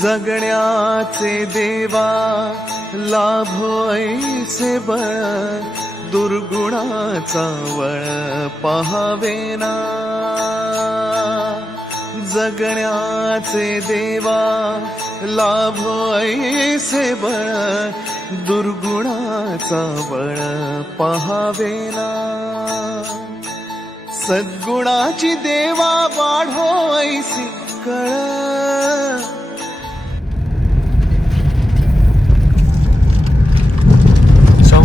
जगण्याचे देवा लाभो ऐसे बळ, दुर्गुणाचा वळ पहावेना. जगण्याचे देवा लाभो ऐसे बळ, दुर्गुणाचा बळ पहावेना. सद्गुणाची देवा वाढो ऐसी कळ.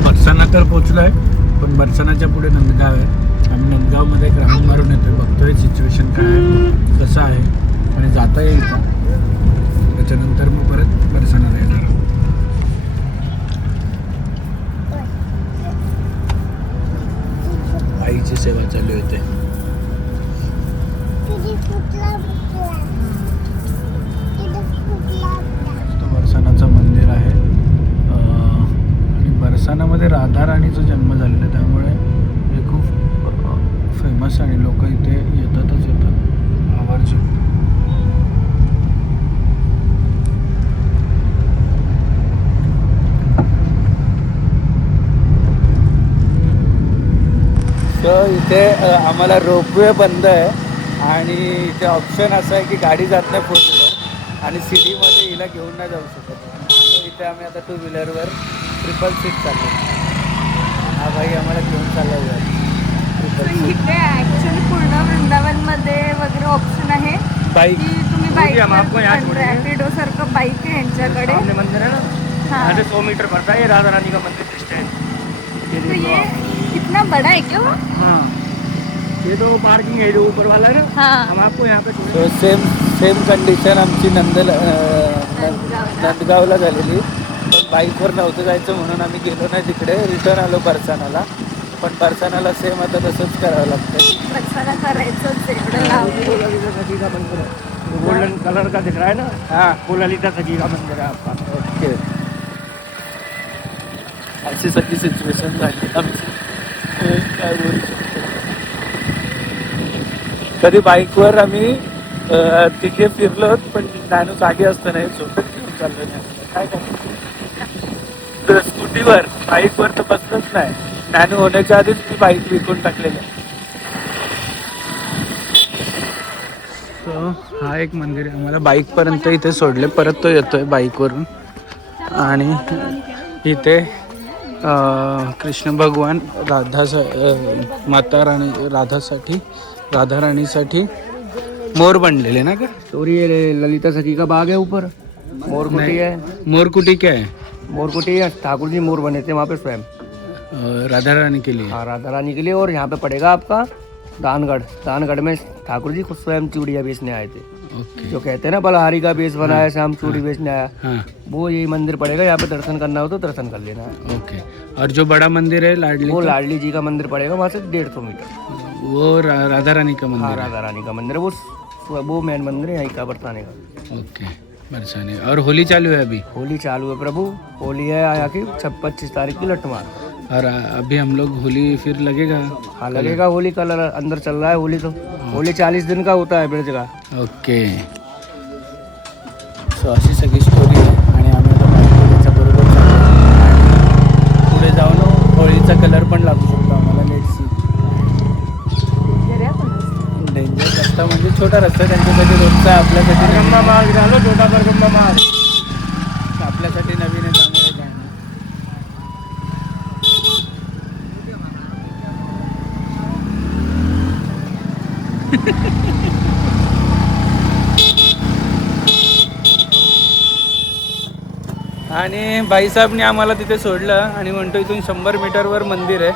बरसाना तर पोहोचलोय, पण बरसानाच्या पुढे नंदगाव आहे. आम्ही नंदगावमध्ये एक राऊंड मारून येतोय, बघतोय सिच्युएशन काय आहे, कसं आहे आणि जाता येईल का. त्याच्यानंतर मग परत बरसानाला येणार. आईची सेवा चालू होते. बरसानाचं मंदिर आहे. बरसानामध्ये राधा राणीचा जन्म झालेला आहे, त्यामुळे हे खूप फेमस आणि लोक इथे येतातच येतात आवर्जून. तर इथे आम्हाला रोपवे बंद आहे आणि इथे ऑप्शन असं आहे की गाडी जात नाही फोर व्हीलर, आणि सिटीमध्ये हिला घेऊन नाही जाऊ शकत. तर इथे आम्ही आता टू व्हीलरवर 666 चाललो. हा भाई आम्हाला घेऊन चालला जाईल. इथे ऍक्च्युली पूर्ण वृंदावनमध्ये वगैरे ऑप्शन आहे बाईक की तुम्ही बाईक रॅपिडो सारखं बाईक आहे यांच्याकडे. मंदिर है ना, यहाँ से 100 मीटर पड़ता है, ये राधा रानी का मंदिर स्टैंड. तो ये कितना बड़ा है क्या वो? हाँ, ये तो पार्किंग है जो ऊपर वाला है ना. हाँ. हम आपको यहाँ पे सो सेम कंडिशन आमची नंदगावला झालेली, पण बाईकवर नव्हतं जायचं म्हणून आम्ही गेलो नाही तिकडे, रिटर्न आलो बरसानाला. पण बरसानाला सेम आता तसंच करावं लागतं. बरसाना करायचंच एवढं लांब. ललिता सखी का मंदिर है, जो गोल्डन कलर का दिख रहा है ना. हां, वो ललिता सखी का मंदिर है आपका. ओके. अशी सगळी सिच्युएशन झाली आमची. काय बोलू शकतो. कधी बाईकवर आम्ही तिथे फिरलो, पण नानू जागे असतं नाही, सोबत घेऊन चाललो नाही. काय करायचं. स्कूटीवर, बाईकवर तर बसलंच नाही. नानू होण्याच्या आधीच मी बाईक विकून टाकलेलं. सो हा एक मंदिर आहे. आम्हाला बाईकपर्यंत इथे सोडले, परत तो येतोय बाईकवरून. आणि इथे कृष्ण भगवान माता राणी राधा राणीसाठी मोर बनलेले ना का. और ये ललिता सखी का बाग है ऊपर, मोरकुटी है. मोरकुटी क्या है? मोरकुटी है, ठाकुर जी मोर बने थे वहाँ पे स्वयं. राधा रानी के लिए. हाँ, राधा रानी के लिए. और यहाँ पे पड़ेगा आपका दानगढ़ में ठाकुर जी खुद स्वयं चूड़ियाँ बेचने आए थे. ओके. जो कहते हैं ना बलहारी का बेच बनाया, शाम चूड़ी बेचने आया, हाँ, वो यही मंदिर पड़ेगा. यहाँ पे दर्शन करना हो तो दर्शन कर लेना. ओके. और जो बड़ा मंदिर है लाडली वो का? लाडली जी का मंदिर पड़ेगा वहाँ से 150 मीटर. वो राधा रानी का हाँ, मंदिर है. राधा रानी का मंदिर है. वो मेन मंदिर है यहीं का बरसाने का. ओके. बरसाने. और होली चालू है अभी. होली चालू है प्रभु. होली है आया की 25 तारीख की लठमार. और अभी हम लोग होली फिर लगेगा. हाँ, लगेगा. होली कलर अंदर चल रहा है. होली तो होली 40 दिन का होता है ब्रज का. ओके. सो अशी सगळी स्टोरी आहे. आणि आम्ही आता बाईकच्या बरोबर चाललो. पुढे जाऊन होळीचा कलर पण लागू शकतो आम्हाला. Let see. डेंजर रस्ता म्हणजे छोटा रस्ता, त्यांच्यासाठी रोजचा, आपल्यासाठी बरगम्मा मार्ग झालो, छोटा बरगम्मा मार्ग. आपल्यासाठी नवीन आहे, त्यामुळे काय नाही. आणि भाईसाहेबने आम्हाला तिथे सोडलं आणि म्हणतो इथून 100 मीटरवर मंदिर आहे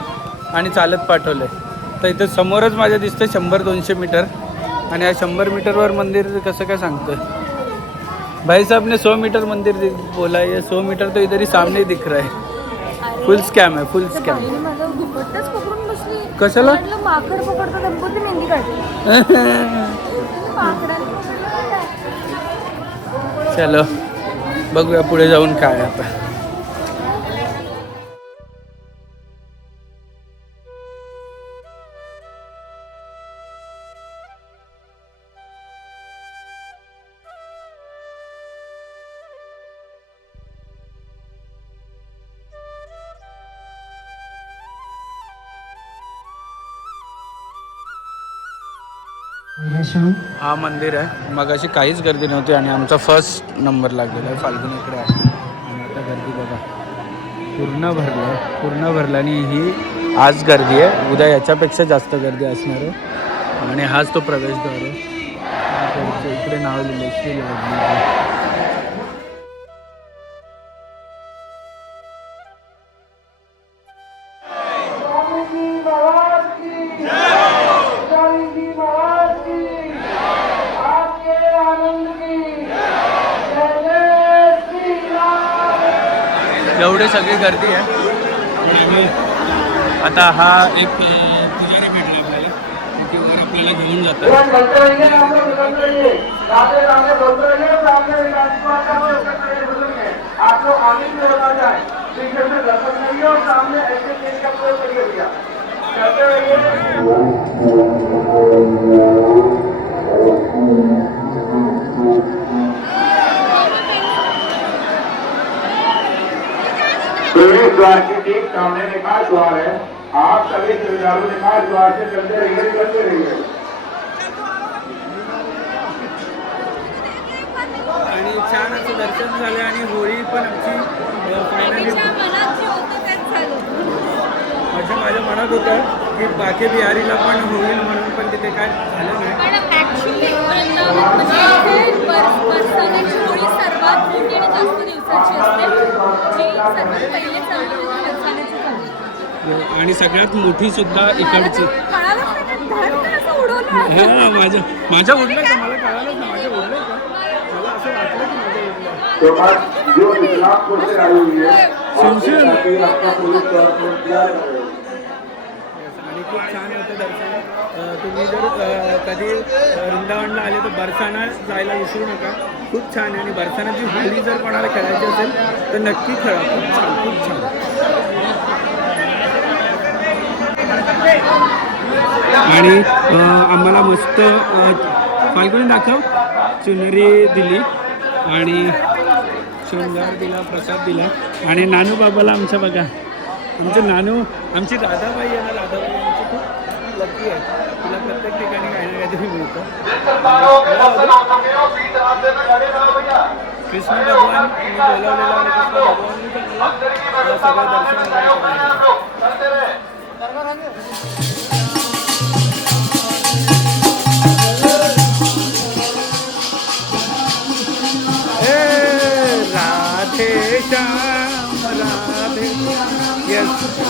आणि चालत पाठवलं आहे. तर इथं समोरच माझ्या दिसतं 100-200 मीटर, आणि या 100 मीटरवर मंदिर कसं काय सांगतोय. भाई साहब ने 100 मीटर मंदिर बोला है, ये 100 मीटर तो इधर ही सामने दिख रहा है. फुल स्कॅम आहे, फुल स्कॅम. कशाला माकड पकडतो दंपती मेहंदी काढते. चलो बघूया पुढे जाऊन काय आता. हा मंदिर आहे. मग अशी काहीच गर्दी नव्हती आणि आमचा फर्स्ट नंबर लागलेला आहे. फाल्गुन इकडे आहे आणि आता गर्दी बघा पूर्ण भरलं आणि ही आज गर्दी आहे. उद्या याच्यापेक्षा जास्त गर्दी असणार आहे आणि हाच तो प्रवेशद्वार आहे. इकडे नाव लिहिले श्री लाडली. एवढी सगळी गर्दी आहे. आणि आता हा एक पुजारी भेटला आपल्याला, की वर आपल्याला घेऊन जातात. प्रवेश द्वार के ठीक सामने निकाल द्वार है। आप सभी श्रद्धालु निकाल द्वार से चलते रहिए। आणि छान असं दर्शन झालं आणि होळी पण आमची फायनली माझ्या मनात होतं की बाकी बिहारीला पण होईल म्हणून, पण तिथे काय झालं नाही. पण ॲक्च्युली वृंदावन बरसाण्याची होळी सर्वात मोठी आणि जास्त दिवसाची असते, जी सर्वात पहिले चालू होती बरसाण्याची चालू. आणि सगळ्यात मोठी सुद्धा इकडची. माझ्या उडलं का? मला कळालंच ना माझ्या उडलं का? मला असं वाटलं की माझ्या उडलं. तो बात जो इस्लामपुर से आई हुई है आपका पुलिस आणि खूप छान होतं दर्शन. तुम्ही जर कधी वृंदावनला आले तर बरसाना जायला विसरू नका. खूप छान आहे आणि बरसानाची होळी जर कोणाला खेळायची असेल तर नक्की खेळा. खूप छान. आणि आम्हाला मस्त फाल्गुनी दाखव चुनरी दिली आणि शृंगार दिला, प्रसाद दिला. आणि नानू बाबाला आमच्या बघा, आमचं नानू, आमची राधाबाई आहे ना, राधाबाई आमची खूप लकी आहे. तिला प्रत्येक ठिकाणी काही ना काहीतरी मिळतं. कृष्ण भगवान बोलावलेला आणि कृष्ण भगवाननी पण मला सगळं दर्शन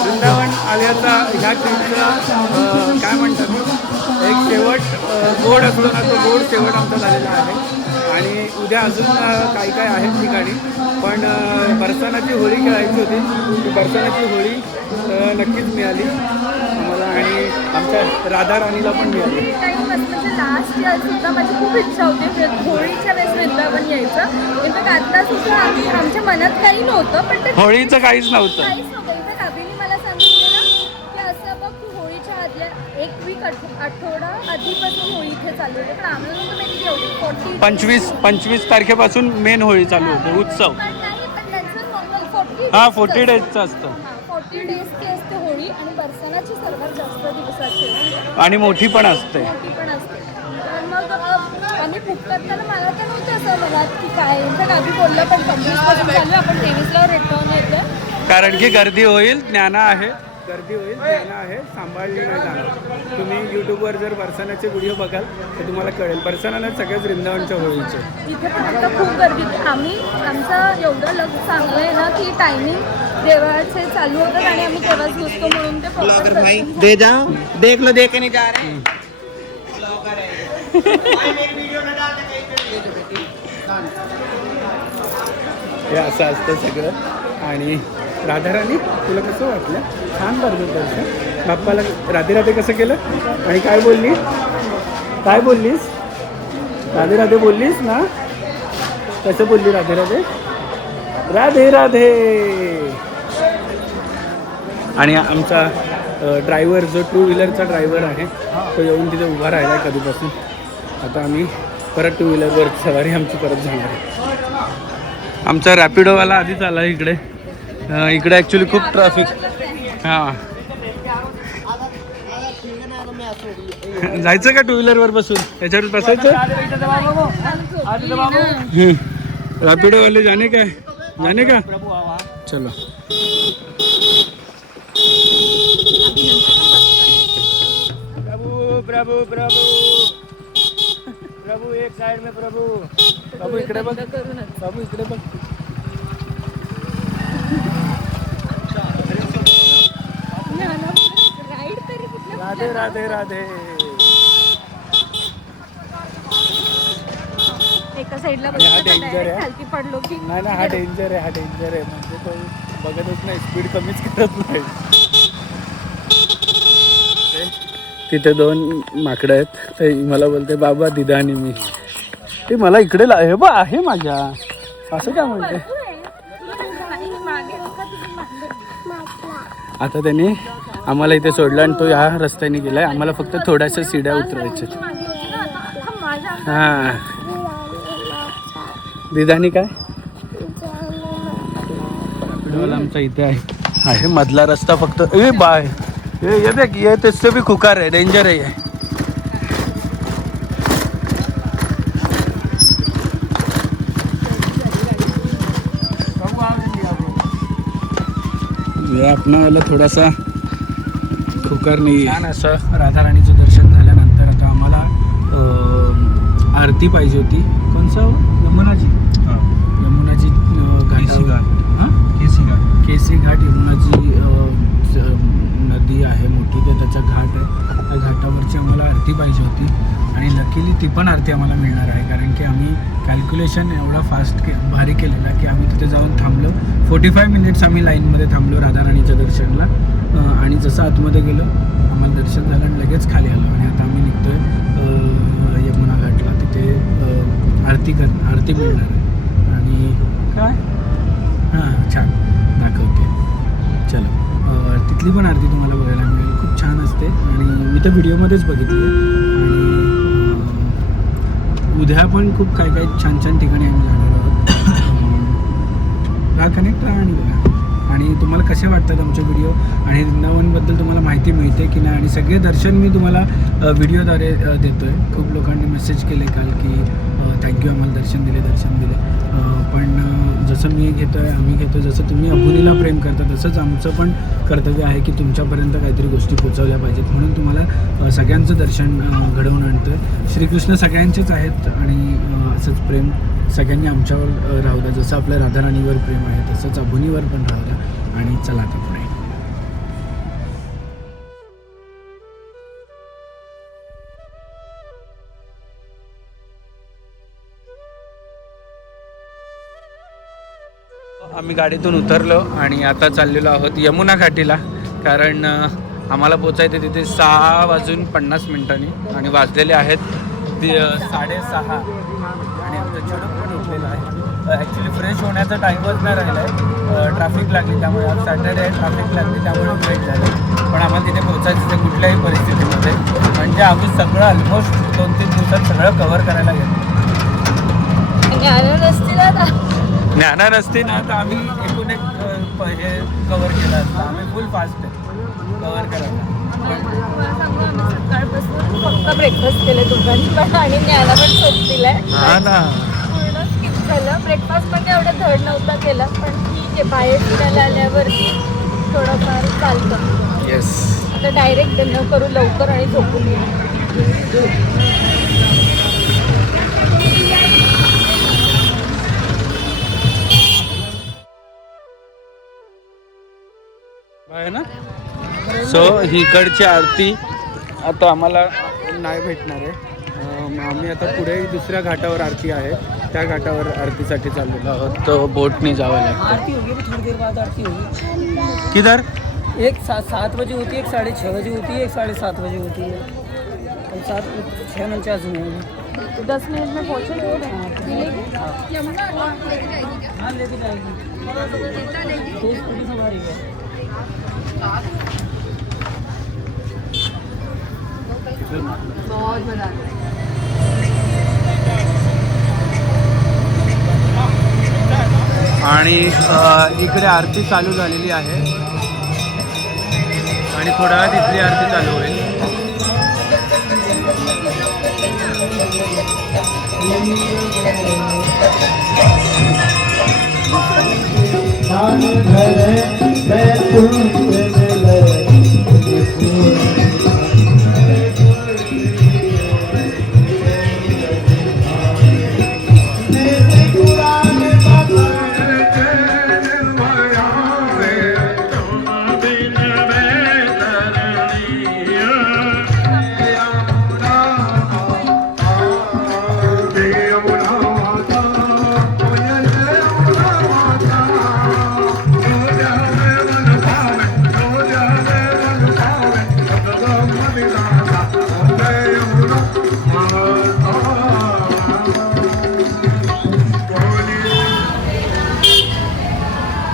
वृंदावन आल्याचा ह्या ट्रिपचा काय म्हणतात एक शेवट गोड असतो ना, तो गोड शेवट आमचा झालेला आहे. आणि उद्या अजून काही काय आहेत ठिकाणी, पण बरसानाची होळी खेळायची होती. बरसानाची होळी नक्कीच मिळाली आम्हाला आणि आमच्या राधा राणीला पण मिळाली. लास्ट इयर सुद्धा माझी खूप इच्छा होती होळीच्या वेळेस वृंदावन यायचं. इनफॅक्ट आता सुद्धा आमच्या मनात काही नव्हतं, पण ते होळीचं काहीच नव्हतं. इनफॅक्ट अभिनी मला सांगितलं की असं बघ की होळीच्या आदल्या एक वीक आठवडा आधीपासून होळी इथे चालू होते. पण आम्हाला नव्हतं माहिती एवढी 25 तारखेपासून मेन होळी चालू होते, उत्सव. हा 40 डेजचं असतं. 40 डेजची असते होळी आणि बरसानाची सर्वात जास्त दिवसाची असते आणि मोठी पण असते. तर मग आम्ही बुक करताना मला तर नव्हतं असं मनात की काय, तर आम्ही बोललं पण 25 चालू आपण 23ला रिटर्न येते. कारण की गर्दी होईल, ज्ञाना आहे, गर्दी होईल, ज्ञाना आहे, सांभाळली नाही जाणार. तुम्ही यूट्यूबवर जर बरसानाचे व्हिडिओ बघाल तर तुम्हाला कळेल. बरसानानं सगळ्याच वृंदावनच्या होळीचे इथे पण आता खूप गर्दी. आमचं एवढं लक्ष चांगलं आहे ना की टायमिंग देवाचे चालू होतात आणि आम्ही तेव्हाच घुसतो म्हणून ते दे जाओ, देख लो, देख नहीं जा रहे. हे असं असतं सगळं. आणि राधाराणी तुला कसं वाटलं? छान बरं दर्शन. बाप्पाला राधे राधे कसं केलं आणि काय बोलली? काय बोललीस? राधे राधे बोललीस ना? कसं बोलली राधे राधे? राधे राधे. आणि आमचा ड्रायव्हर जो 2 व्हीलरचा ड्रायव्हर आहे तो येऊन तिथे उभा राहिला आहे कधीपासून. आता आम्ही परत 2 व्हीलरवर सवारी आमची परत जाणार आहे. आमचा रॅपिडोवाला आधीच आला इकडे. इकडे ॲक्च्युली खूप ट्रॅफिक. हां जायचं का टू व्हीलर वर बसून याच्यावर बसायचं रॅपिडो वाले जाने का चलो प्रभु प्रभु प्रभु एक साइड में प्रभु प्रभु इकडे बघ प्रभु इकडे बघ राधे राधे राधे एका साईडला हा डेंजर आहे खालती पडलो की नाही ना हा डेंजर आहे म्हणजे तो बघतच नाही स्पीड कमीच करत नाही तिथे 2 माकडं आहेत ते मला बोलते बाबा दिदा आणि मी ते मला इकडे हे बा आहे माझ्या असं काय म्हणते आता त्यांनी आम्हाला इथे सोडलं आणि तो ह्या रस्त्याने गेलाय आम्हाला फक्त थोड्याशा सिड्या उतरायच्या हां दिदानी काय आमचा इथे आहे मधला रस्ता फक्त ए बाय ये देख ये तेच भी खुकार है डेंजर है ये अपना वाला थोडासा खुकार नाही छान असं राधाराणीचं दर्शन झाल्यानंतर आता आम्हाला आरती पाहिजे होती कोणसा यमुनाजी केसी घाट यमुनाजी नदी आहे मोठी ते त्याचा घाट आहे त्या घाटावरची आम्हाला आरती पाहिजे होती आणि लकीली ती पण आरती आम्हाला मिळणार आहे कारण की आम्ही कॅल्क्युलेशन एवढा फास्ट भारी केलेला की आम्ही तिथे जाऊन थांबलो 45 मिनिट्स आम्ही लाईनमध्ये थांबलो राधाराणीच्या दर्शनला आणि जसं आतमध्ये गेलो आम्हाला दर्शन झालं आणि लगेच खाली आलो आणि आता आम्ही निघतोय यमुना घाटला तिथे आरती मिळणार आहे आणि काय हां छान दाखवते चलो तिथली पण आरती तुम्हाला बघायला मिळेल खूप छान असते आणि मी तर व्हिडिओमध्येच बघितली आणि उद्या पण खूप काय छान ठिकाणी आम्ही जाणार आहोत कनेक्ट राहा आणि बघा आणि तुम्हाला कसे वाटतात आमचे व्हिडिओ आणि वृंदावनबद्दल तुम्हाला माहिती मिळते की नाही आणि सगळे दर्शन मी तुम्हाला व्हिडिओद्वारे देतो आहे खूप लोकांनी मेसेज केले काल की थँक्यू आम्हाला दर्शन दिले पण जसं मी घेतो आहे आम्ही घेतो जसं तुम्ही अबुनीला प्रेम करता तसंच आमचं पण कर्तव्य आहे की तुमच्यापर्यंत काहीतरी गोष्टी पोचवल्या पाहिजेत म्हणून तुम्हाला सगळ्यांचं दर्शन घडवून आणतं आहे श्रीकृष्ण सगळ्यांचेच आहेत आणि असंच प्रेम सगळ्यांनी आमच्यावर राहू द्या जसं आपल्या राधाराणीवर प्रेम आहे तसंच अबुनीवर पण राहू द्या आणि चला आता पुढे आम्ही गाडीतून उतरलो आणि आता चाललेलो आहोत यमुना घाटीला कारण आम्हाला पोचायचं तिथे 6:50 आणि वाजलेले आहेत 6:30 आणि आमचं चिडूक पण उठलेलं आहे ॲक्च्युली फ्रेश होण्याचा टाईमच नाही राहिला आहे ट्रॅफिक लागली त्यामुळे आज सॅटर्डे ट्रॅफिक लागली त्यामुळे वेट झालं पण आम्हाला तिथे पोचायचं ते कुठल्याही परिस्थितीमध्ये म्हणजे आम्ही सगळं ऑलमोस्ट 2-3 दिवसात सगळं कव्हर करायला गेलो ज्ञाना रस्ते ना तर आम्ही एकूण एक हे कव्हर केलं असतं आम्ही फुल फास्ट आहे कव्हर करायला सकाळपासून फक्त ब्रेकफास्ट केलं दुकानी पण आणि न्यायला पण सोप दिलाय हा ना पूर्ण स्किप झालं ब्रेकफास्ट पण काय एवढं धड नव्हता केला पण ठीक आहे बाहेर फिरायला आल्यावरती थोडंफार चालतं येस आता डायरेक्ट न करू लवकर आणि झोपून येऊ आहे ना सो इकडची आरती आता आम्हाला नाही भेटणार आहे आम्ही आता पुढे दुसऱ्या घाटावर आरती आहे त्या घाटावर आरतीसाठी चाललेलो आहोत तो बोटनी जावं लागतं आरती होगी थोड़ी देर बाद आरती होगी किधर एक 7 बजे होती है एक 6:30 बजे होती है एक 7:30 बजे होती है हम 6:49 में 10 मिनट में पहुँचेंगे हाँ लेके जाएगी तो स्कूटी सवारी है बहुत मजा आता है आणि इकडे आरती चालू झालेली आहे आणि थोडा वेळ तिथली आरती चालू होईल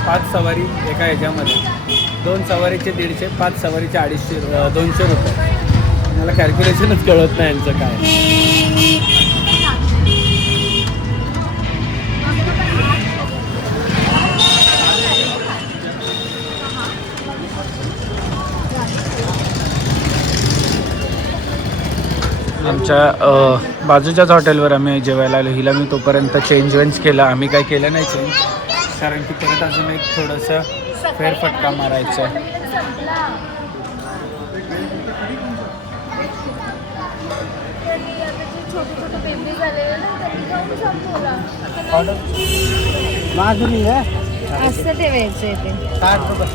पाच सवारी एका ह्याच्यामध्ये, 2 सवारीचे 150, 5 सवारीचे 250, 200 रुपये. मला कॅल्क्युलेशनच कळत नाही यांचं काय. आमच्या बाजूच्याच हॉटेलवर आम्ही जेवायला आलो. हिला मी तोपर्यंत चेंज केला. आम्ही काय केलं नाही चेंज, कारण की परत अजून एक थोडंसं फेरफटका मारायचं आहे. माधुरी है असं ठेवायचं ते 60 रुपये.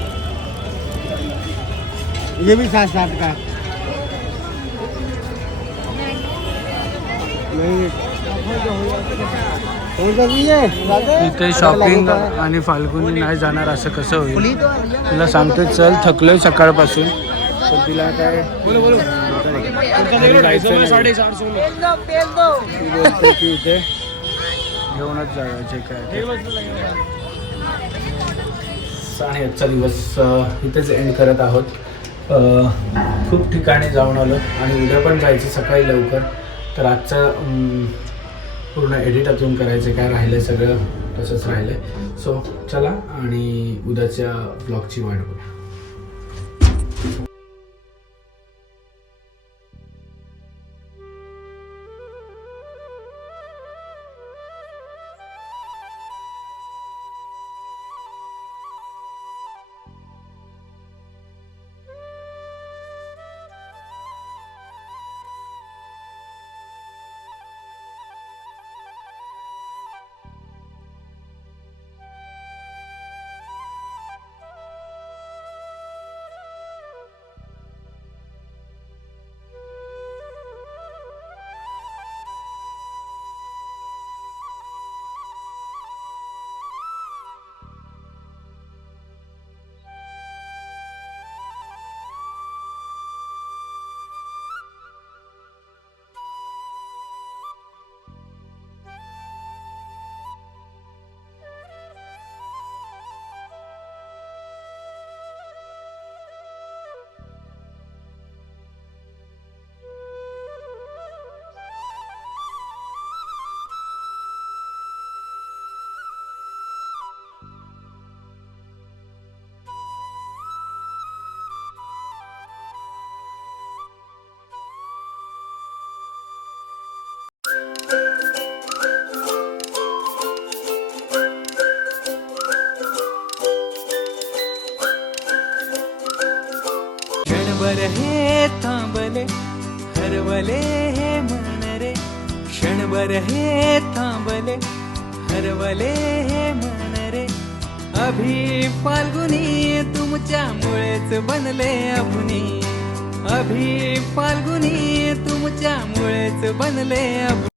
ये भी 60 का है. इथे शॉपिंग आणि फाल्गुनी नाही जाणार असं कसं होईल. तिला सांगते चल, थकलोय सकाळपासून, तर तिला काय जायचं नाही. ती बोलते की इथे घेऊनच जायचे काय. आणि आजचा दिवस इथेच एंड करत आहोत. खूप ठिकाणी जाऊन आलो आणि उद्या पण जायचं सकाळी लवकर. तर आजचं पूर्ण एडिट अजून करायचं, काय राहिलं सगळं तसंच राहिलं. सो चला, आणि उद्याच्या ब्लॉगची वाट बघूया. क्षणभर हे थांबले हरवले हे मन रे, क्षणभर हे थांबले हरवले हे मन रे. अभि फाल्गुनी तुमच्यामुळेच बनले अभुनी, अभि फाल्गुनी तुमच्यामुळेच बनले अभुनी.